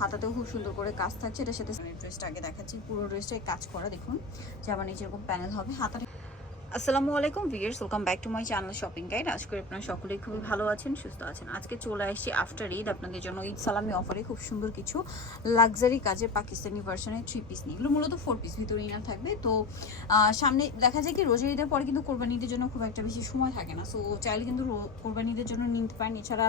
হাতাতেও খুব সুন্দর করে কাজ থাকছে, এটার সাথে ড্রেসটা আগে দেখাচ্ছি, পুরো ড্রেসটাই কাজ করা, দেখুন যেমন এই যেরকম প্যানেল হবে, হাতাটা আসসালামু আলাইকুম viewers welcome back to my channel shopping guide আজ করে আপনারা সকলেই খুবই ভালো আছেন, সুস্থ আছেন। আজকে চলে আসছি আফটার ঈদ, আপনাদের জন্য ঈদ সালামি অফারে খুব সুন্দর কিছু লাক্সারি কাজে পাকিস্তানি ভার্সনের থ্রি পিস নিয়ে। এগুলো মূলত ফোর পিস ভিতরে ইনার থাকবে, তো সামনে দেখা যায় কি রোজার ঈদের পরে কিন্তু কোরবানিদের জন্য খুব একটা বেশি সময় থাকে না সো চাইলে কিন্তু রো- কোরবানি জন্য নিতে পারেন। এছাড়া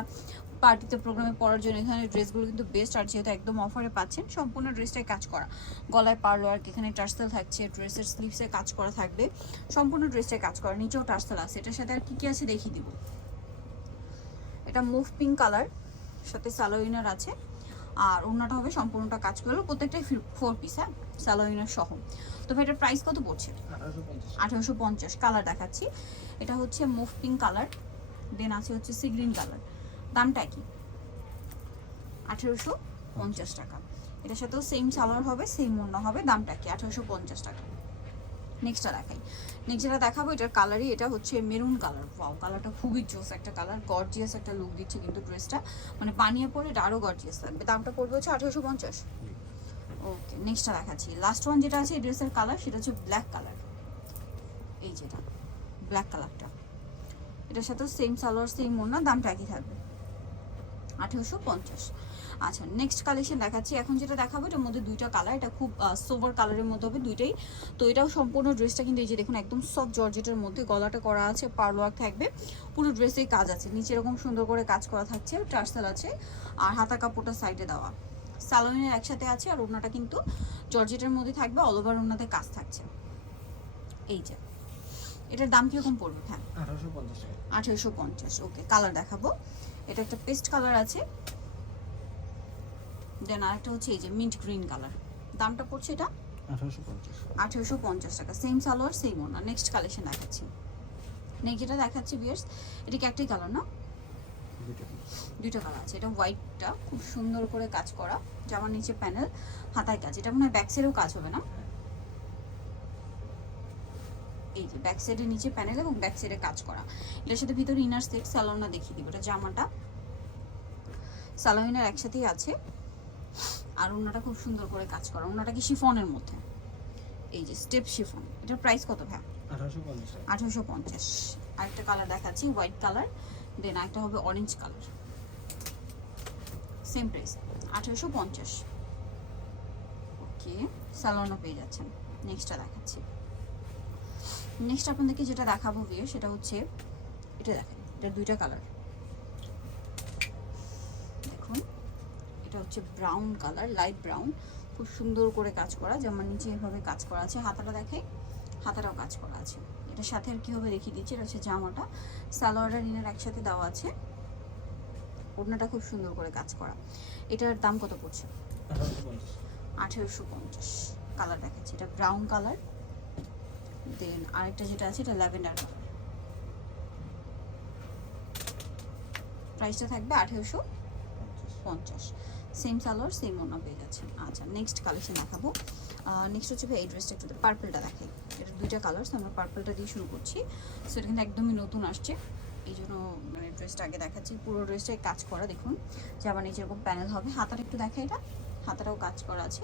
পার্টিতে প্রোগ্রামে পরার জন্য এখানে ড্রেসগুলো কিন্তু বেস্ট আর যেহেতু একদম অফারে পাচ্ছেন সম্পূর্ণ ড্রেসটাই কাজ করা। গলায় পার্লো আর এখানে টার্সেল থাকছে ড্রেসের স্লিভসে কাজ করা থাকবে। সম্পূর্ণ ড্রেসটাই কাজ করা নিচেও টার্সেল আছে। এটার সাথে আর কী কী আছে দেখিয়ে দিব। এটা মুভ পিঙ্ক কালার সাথে সালোইনার আছে। আর অন্যটা হবে সম্পূর্ণটা কাজ করল প্রত্যেকটাই ফোর পিস হ্যাঁ? সালোইনার সহ। তো ভাই এটার প্রাইস কত পড়ছে? আঠারোশো পঞ্চাশ। কালার দেখাচ্ছি। এটা হচ্ছে মুভ পিঙ্ক কালার দেন আছে হচ্ছে সি গ্রিন কালার দামটা কি? আঠেরোশো পঞ্চাশ টাকা। এটার সাথেও সেম সালোয়ার হবে সেম ওড়না হবে, দামটা কি? আঠেরোশো পঞ্চাশ টাকা। নেক্সটটা দেখাই। নেক্সট যেটা দেখাবো, এটার কালারই এটা হচ্ছে মেরুন কালার ওয়াও কালারটা খুবই জোস একটা কালার গর্জিয়াস একটা লুক দিচ্ছে কিন্তু ড্রেসটা মানে বানিয়ে পরে এটা আরও গর্জিয়াস লাগবে। দামটা পড়বে হচ্ছে আঠেরোশো পঞ্চাশ। ওকে নেক্সটটা দেখাচ্ছি। লাস্ট ওয়ান যেটা আছে, এই ড্রেসের কালার সেটা হচ্ছে ব্ল্যাক কালার এই যেটা ব্ল্যাক কালারটা এটার সাথেও সেম সালোয়ার সেম ওড়না, দামটা একই থাকবে। আঠেরোশো পঞ্চাশ। আচ্ছা নেক্সট কালেকশন দেখাচ্ছি। এখন যেটা দেখাবো এটার মধ্যে দুইটা কালার এটা খুব সোভার কালারের মধ্যে হবে দুইটাই। তো এটাও সম্পূর্ণ ড্রেসটা কিন্তু এই যে দেখুন একদম সফট জর্জেটের মধ্যে গলাটা করা আছে পার থাকবে। পুরো ড্রেসেই কাজ আছে। নিচে এরকম সুন্দর করে কাজ করা থাকছে টার্সেল আছে আর হাতা কাপড়টা সাইডে দেওয়া। সালোইনের একসাথে আছে আর ওড়নাটা কিন্তু জর্জেটের মধ্যে থাকবে অল ওভার ওড়নাতে কাজ থাকছে। এই যে এটার দাম কীরকম পড়বে হ্যাঁ? আঠেরোশো পঞ্চাশ ওকে কালার দেখাবো। এটা একটা পেস্ট কালার আছে। দেন আরেকটা হচ্ছে এই যে মিন্ট গ্রিন কালার দামটা পড়ছে এটা? আঠেরোশো পঞ্চাশ টাকা। সেম সালোয়ার সেম ওনা নেক্সট কালেকশন দেখাচ্ছি। নেক্সট যেটা দেখাচ্ছি বিয়ার্স এটা কি একটাই কালার না? দুইটা কালার আছে। এটা হোয়াইটটা খুব সুন্দর করে কাজ করা। জামার নিচে প্যানেল হাতায় কাজ। এটা মনে হয় ব্যাক সাইডেও কাজ হবে না? এই যে ব্যাক সাইডের নিচে প্যানেল এবং ব্যাক সাইডে কাজ করা। এটার সাথে ভিতরে ইনার সেট স্যালোনা দেখিয়ে দিব। এটা জামাটা স্যালোইনার একসাথেই আছে। আর ওনাটা খুব সুন্দর করে কাজ করা। ওনাটা কি শিফনের মধ্যে? এই যে স্টেপ শিফন এটার প্রাইস কত ভাই আঠারোশো পঞ্চাশ। আরেকটা কালার দেখাচ্ছি হোয়াইট কালার দেন আরেকটা হবে অরেঞ্জ কালার সেম প্রাইস আঠারোশো পঞ্চাশ। ওকে স্যালোনা পেয়ে যাচ্ছেন। নেক্সটটা দেখাচ্ছি। নেক্সট আপনাদেরকে যেটা দেখাবো বিয়ে সেটা হচ্ছে এটা দেখেন এটা দুইটা কালার দেখুন এটা হচ্ছে ব্রাউন কালার লাইট ব্রাউন খুব সুন্দর করে কাজ করা যেমন নিচে এভাবে কাজ করা আছে। হাতাটা দেখে হাতাটাও কাজ করা আছে। এটার সাথে আর কীভাবে দেখিয়ে দিচ্ছি এটা হচ্ছে জামাটা। সালোয়ার আর ইনার একসাথে দেওয়া আছে। ওড়নাটা খুব সুন্দর করে কাজ করা। এটার দাম কত পড়ছে? আঠেরোশো পঞ্চাশ। কালার দেখাচ্ছি এটা ব্রাউন কালার দেন আরেকটা যেটা আছে, এটা ল্যাভেন্ডার প্রাইসটা থাকবে আঠেরোশো পঞ্চাশ। সেম সালোয়ার সেম ওনা পেয়ে যাচ্ছেন। আচ্ছা নেক্সট কালেকশন দেখাবো। নেক্সট হচ্ছে এই ড্রেসটা একটু পার্পলটা দেখাই এটা দুইটা কালার আমরা পার্পলটা দিয়ে শুরু করছি। সো এটা কিন্তু একদমই নতুন আসছে। এই জন্য মানে ড্রেসটা আগে দেখাচ্ছি। পুরো ড্রেসটাই কাজ করা, দেখুন। যে আবার নিচে এরকম প্যানেল হবে। হাতাটা একটু দেখা এটা। হাতাটাও কাজ করা আছে।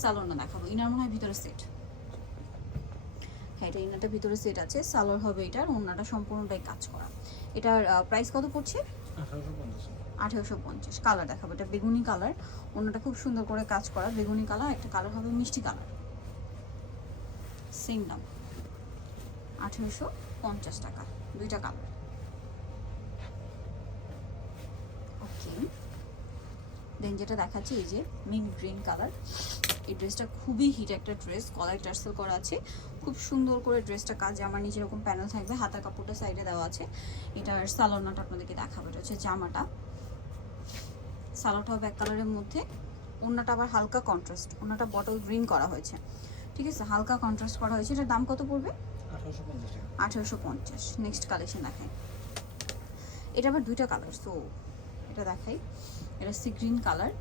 সালোয়ারটা দেখাবো। ইনার মনে হয় ভিতরে সেট হ্যাঁ এটা ইনারটা ভিতরে সেট আছে, সালোয়ার হবে এটার ওনাটা সম্পূর্ণটাই কাজ করা। এটার প্রাইস কত পড়ছে? আঠেরোশো পঞ্চাশ। কালার দেখাবো, এটা বেগুনি কালার অন্যটা খুব সুন্দর করে কাজ করা, বেগুনি কালার একটা কালার হবে মিষ্টি কালার সেম দাম। আঠেরোশো পঞ্চাশ টাকা, দুইটা কালার ওকে দেন যেটা দেখাচ্ছি, এই যে মিন গ্রিন কালার এই ড্রেসটা খুবই হিট একটা ড্রেস কলার টার্সেল করা আছে। খুব সুন্দর করে ড্রেসটা কাজ আমার নিচে এরকম প্যানেল থাকবে হাতা কাপড়টা সাইডে দেওয়া আছে। এটার সালোনাটা আপনাদেরকে দেখাবো, এটা হচ্ছে জামাটা। সালোটা হবে এক কালারের মধ্যে। ওনাটা আবার হালকা কন্ট্রাস্ট ওনাটা বটল গ্রিন করা হয়েছে। ঠিক আছে? হালকা কন্ট্রাস্ট করা হয়েছে। এটার দাম কত পড়বে? আঠেরোশো পঞ্চাশ। নেক্সট কালেকশন দেখাই। এটা আবার দুইটা কালার সো এটা দেখাই। এটা সি গ্রিন কালার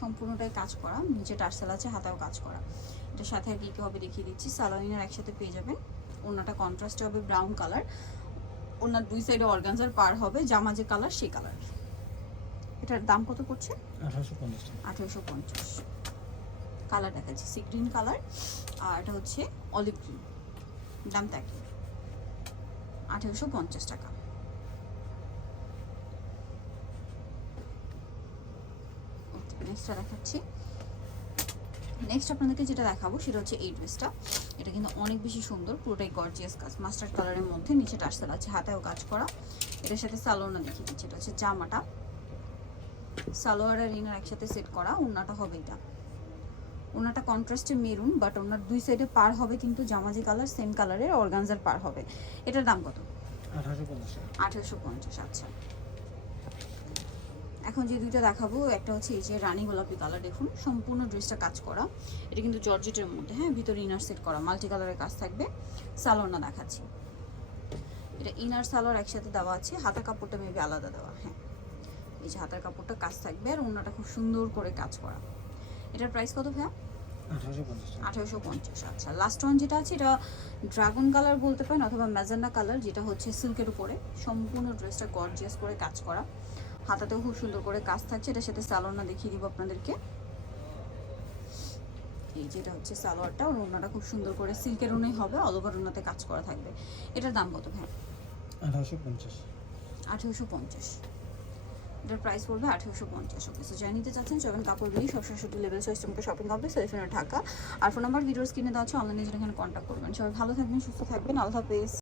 সম্পূর্ণটাই কাজ করা নিচে টার্সেল আছে হাতাও কাজ করা। এটার সাথে আর কি কী হবে দেখিয়ে দিচ্ছি। সালোইনার একসাথে পেয়ে যাবেন। ওনাটা কন্ট্রাস্টে হবে ব্রাউন কালার ওনার দুই সাইডে অর্গানজার পার হবে জামা যে কালার সেই কালার এটার দাম কত পড়ছে? আঠারোশো পঞ্চাশ কালার দেখাচ্ছি সি গ্রিন কালার আর এটা হচ্ছে অলিভ গ্রিন দামটা কি আঠেরোশো পঞ্চাশ টাকা। নেক্সটটা দেখাচ্ছি। নেক্সট আপনাদেরকে যেটা দেখাবো সেটা হচ্ছে এই ড্রেসটা এটা কিন্তু অনেক বেশি সুন্দর পুরোটাই গর্জিয়াস কাজ। মাস্টার্ড কালারের মধ্যে নিচে টার্সেল আছে হাতেও কাজ করা। এটার সাথে সালোয়ারটা দেখিয়ে দিচ্ছি এটা হচ্ছে জামাটা। সালোয়ার আর ইনার একসাথে সেট করা ওড়নাটা হবে এটা। ওনাটা কন্ট্রাস্টে মেরুন বাট ওনার দুই সাইডে পার হবে কিন্তু জামাজি কালার সেম কালারের অর্গানজার পার হবে। এটার দাম কত? আঠেরোশো পঞ্চাশ আচ্ছা। এখন যে দুইটা দেখাবো একটা হচ্ছে এই যে রানী গোলাপি কালার দেখুন সম্পূর্ণ ড্রেসটা কাজ করা। এটা কিন্তু জর্জেটের মধ্যে হ্যাঁ ভিতরে ইনার সেট করা মাল্টি কালারের কাজ থাকবে। সালোয়ারটা দেখাচ্ছি। এটা ইনার সালোয়ার একসাথে দেওয়া আছে হাতের কাপড়টা মেবি আলাদা দেওয়া হ্যাঁ। এই যে হাতের কাপড়টা কাজ থাকবে আর ওনাটা খুব সুন্দর করে কাজ করা। এটার প্রাইস কত ভাইয়া? পঞ্চাশ। আঠারোশো পঞ্চাশ আচ্ছা। লাস্ট ওয়ান যেটা আছে এটা ড্রাগন কালার বলতে পারেন অথবা ম্যাজেন্ডা কালার যেটা হচ্ছে সিল্কের উপরে। সম্পূর্ণ ড্রেসটা গর্জিয়াস করে কাজ করা। হাতাতেও খুব সুন্দর করে কাজ থাকছে। এটার সাথে সালোয়ারটা দেখিয়ে দিব আপনাদেরকে। এই যেটা হচ্ছে সালোয়ারটা ওর ওনাটা খুব সুন্দর করে সিল্কের ওনাই হবে অল ওভার ওনাতে কাজ করা থাকবে। এটার দাম কত ভাই? আঠারোশো পঞ্চাশ। আঠেরোশো পঞ্চাশ। এটার প্রাইস পড়বে আঠেরোশো পঞ্চাশ। ওকে সো যাই নিতে চাচ্ছেন কাপড় বিলি সবসময় লেভেল সিস্টেমকে শপিং কমপ্লেক্স সেলিফোনে ঢাকা আর ফোন নাম্বার ভিডিওর স্ক্রিনে দেওয়া আছে অনলাইনে যেটা এখানে কন্ট্যাক্ট করবেন। সবাই ভালো থাকবেন সুস্থ থাকবেন আল্লাহ হাফেজ।